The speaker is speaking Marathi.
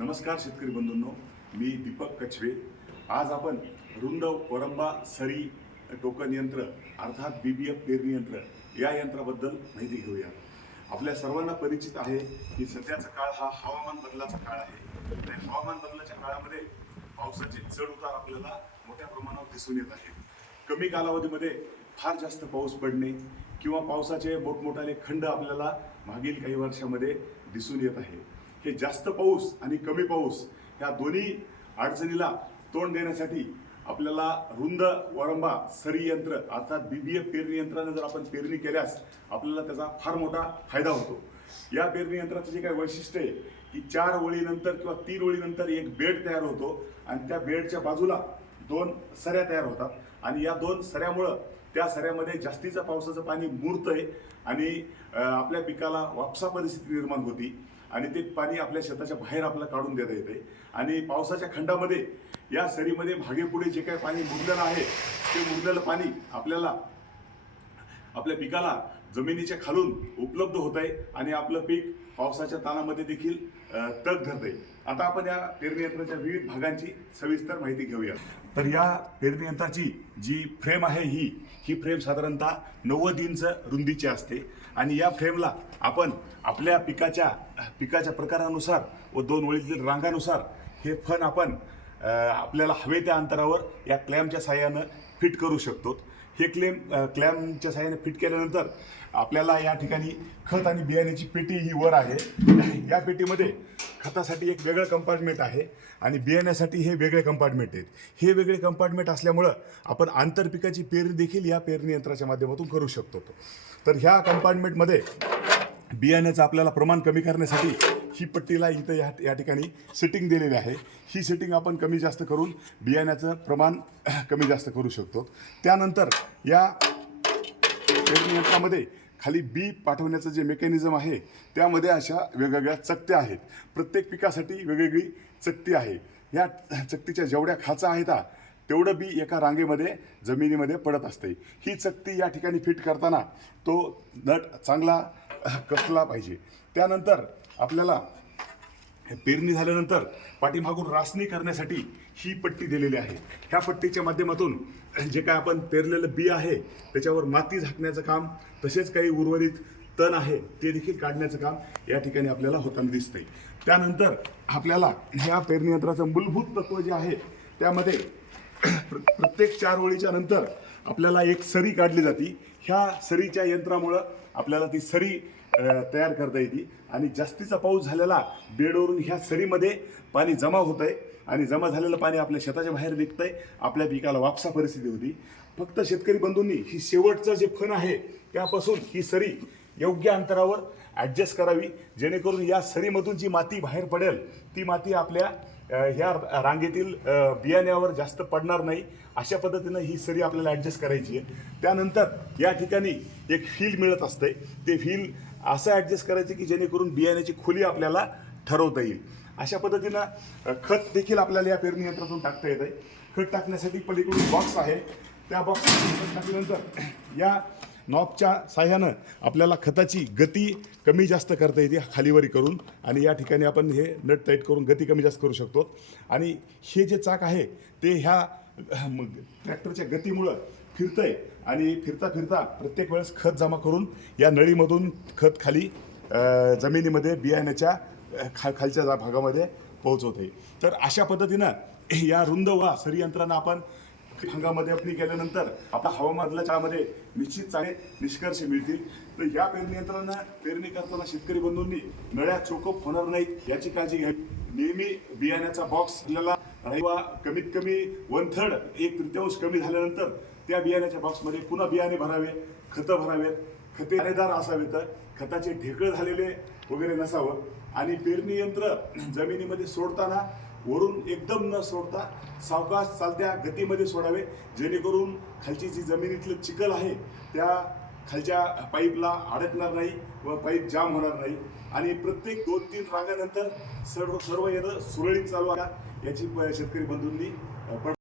नमस्कार शेतकरी बंधूंनो मी दीपक कछवे. आज आपण रुंद वरंबा सरी टोकन यंत्र अर्थात बी बी एफ पेरणी यंत्र या यंत्राबद्दल माहिती घेऊया. आपल्या सर्वांना परिचित आहे की सध्याचा काळ हा हवामान बदलाचा काळ आहे. आणि हवामान बदलाच्या काळामध्ये पावसाचे चढ उतार आपल्याला मोठ्या प्रमाणावर दिसून येत आहे. कमी कालावधीमध्ये फार जास्त पाऊस पडणे किंवा पावसाचे मोठमोठाले खंड आपल्याला मागील काही वर्षामध्ये दिसून येत आहे. हे जास्त पाऊस आणि कमी पाऊस ह्या दोन्ही अडचणीला तोंड देण्यासाठी आपल्याला रुंद वरंबा सरी यंत्र अर्थात बी बी एफ पेरणी यंत्राने जर आपण पेरणी केल्यास आपल्याला त्याचा फार मोठा फायदा होतो. या पेरणी यंत्राचं जे काही वैशिष्ट्य आहे की चार ओळीनंतर किंवा तीन ओळीनंतर एक बेड तयार होतो आणि त्या बेडच्या बाजूला दोन सऱ्या तयार होतात. आणि या दोन सऱ्यामुळं त्या सऱ्यामध्ये जास्तीचं पावसाचं पाणी मुरतंय आणि आपल्या पिकाला वापसा परिस्थिती निर्माण होती आणि ते पाणी आपल्या शेताच्या बाहेर आपल्याला काढून देता येते. आणि पावसाच्या खंडामध्ये या सरीमध्ये भागेपुढे जे काही पाणी मुरलेलं आहे ते मुरलेलं पाणी आपल्याला आपल्या पिकाला जमिनीच्या खालून उपलब्ध होत आहे आणि आपलं पीक पावसाच्या ताणामध्ये देखील तग धरते. आता आपण या पेरणी यंत्राच्या विविध भागांची सविस्तर माहिती घेऊया. तर या पेरणी यंत्राची जी फ्रेम आहे ही ही फ्रेम साधारणतः नव्वद इंच रुंदीची असते. आणि या फ्रेमला आपण आपल्या पिकाच्या पिकाच्या प्रकारानुसार व दोन ओळीतील रांगानुसार हे फन आपण आपल्याला हवे त्या अंतरावर या क्लॅमच्या साह्यानं फिट करू शकतो. हे क्लेम क्लॅमच्या साह्याने फिट केल्यानंतर आपल्याला या ठिकाणी खत आणि बियाण्याची पेटी ही वर आहे. या पेटीमध्ये खतासाठी एक वेगळं कंपार्टमेंट आहे आणि बियाण्यासाठी हे वेगळे कंपार्टमेंट आहेत. हे वेगळे कंपार्टमेंट असल्यामुळं आपण आंतरपिकाची पेरणी देखील या पेरणी यंत्राच्या माध्यमातून करू शकतो. तर ह्या कंपार्टमेंटमध्ये बियाण्याचं आपल्याला प्रमाण कमी करण्यासाठी ही पट्टीला इथं या या ठिकाणी सेटिंग दिलेली आहे. ही सेटिंग आपण कमी जास्त करून बियाण्याचं प्रमाण कमी जास्त करू शकतो. त्यानंतर या पेरणी यंत्रामध्ये खाली बी पाठवण्याचं जे मेकॅनिझम आहे त्यामध्ये अशा वेगवेगळ्या चकत्या आहेत. प्रत्येक पिकासाठी वेगवेगळी चकती आहे. या चकतीच्या जेवढ्या खाचा आहेत तेवढं बी एका रांगेमध्ये जमिनीमध्ये पडत असते. ही चकती या ठिकाणी फिट करताना तो नट चांगला कसला पाहिजे? त्यानंतर आपल्याला हे पेरणी झाल्यानंतर पाठीमागून रासणी करण्यासाठी ही पट्टी दिलेली आहे. ह्या पट्टीच्या माध्यमातून जे काय आपण पेरलेलं बी आहे त्याच्यावर माती झाकण्याचं काम तसेच काही उर्वरित तण आहे ते देखील काढण्याचं काम या ठिकाणी आपल्याला होताना दिसतंय. त्यानंतर आपल्याला ह्या पेरणी यंत्राचं मूलभूत तत्व जे आहे त्यामध्ये प्र- प्रत्येक चार ओळीच्या नंतर आपल्याला एक सरी काढली जाते. ह्या सरीच्या यंत्रामुळं आपल्याला ती सरी तयार करता येते. आणि जास्तीचा पाऊस झालेला बेडवरून ह्या सरीमध्ये पाणी जमा होत आहे आणि जमा झालेलं पाणी आपल्या शेताच्या बाहेर निघतंय. आपल्या पिकाला वापसा परिस्थिती होती. फक्त शेतकरी बंधूंनी ही शेवटचं जे फण आहे त्यापासून ही सरी योग्य अंतरावर ॲडजस्ट करावी. जेणेकरून या सरीमधून जी माती बाहेर पडेल ती माती आपल्या ह्या रांगेतील बियाण्यावर जास्त पडणार नाही. अशा पद्धतीनं ही सरी आपल्याला ॲडजस्ट करायची आहे. त्यानंतर या ठिकाणी एक फील मिळत असते ते फील असं ॲडजस्ट करायचं की जेणेकरून बियाण्याची खोली आपल्याला ठरवता येईल. अशा पद्धतीनं खत देखील आपल्याला या पेरणी यंत्रातून टाकता येत आहे. खत टाकण्यासाठी पलीकडून बॉक्स आहे. त्या बॉक्स टाकल्यानंतर या नॉबच्या साह्यानं आपल्याला खताची गती कमी जास्त करता येते खालीवरी करून आणि या ठिकाणी आपण हे नट टाईट करून गती कमी जास्त करू शकतो. आणि हे जे चाक आहे ते ह्या ट्रॅक्टरच्या गतीमुळं फिरतंय. आणि फिरता फिरता प्रत्येक वेळेस खत जमा करून या नळीमधून खत खाली जमिनीमध्ये बियाण्याच्या खा खालच्या भागामध्ये पोहोचवत आहे तर अशा पद्धतीनं या रुंद वा सरियंत्रानं आपण हंगामध्ये अपनी केल्यानंतर आपला हवामानातल्या काळामध्ये निश्चित चांगले निष्कर्ष मिळतील. तर या पेरणी यंत्रानं पेरणी करताना शेतकरी बंधूंनी नळ्या चोकप होणार नाहीत याची काळजी घ्यावी नेहमी बियाण्याचा बॉक्स आपल्याला कमीत कमी वन थर्ड एक तृतीयांश कमी झाल्यानंतर त्या बियाण्याच्या बॉक्समध्ये पुन्हा बियाणे भरावे खतं भरावेत. खते दाणेदार असावेत. खताचे ढेकळ झालेले वगैरे नसावं. आणि पेरणी यंत्र जमिनीमध्ये सोडताना वरून एकदम न सोडता सावकाश चालत्या गतीमध्ये सोडावे. जेणेकरून खालची जी जमिनीतलं चिखल आहे त्या खालच्या पाईपला अडकणार नाही व पाईप जाम होणार नाही. आणि प्रत्येक दोन तीन रांगानंतर सर्व सर्व यंत्र सुरळीत चालू आहे याची प- शेतकरी बंधूंनी पण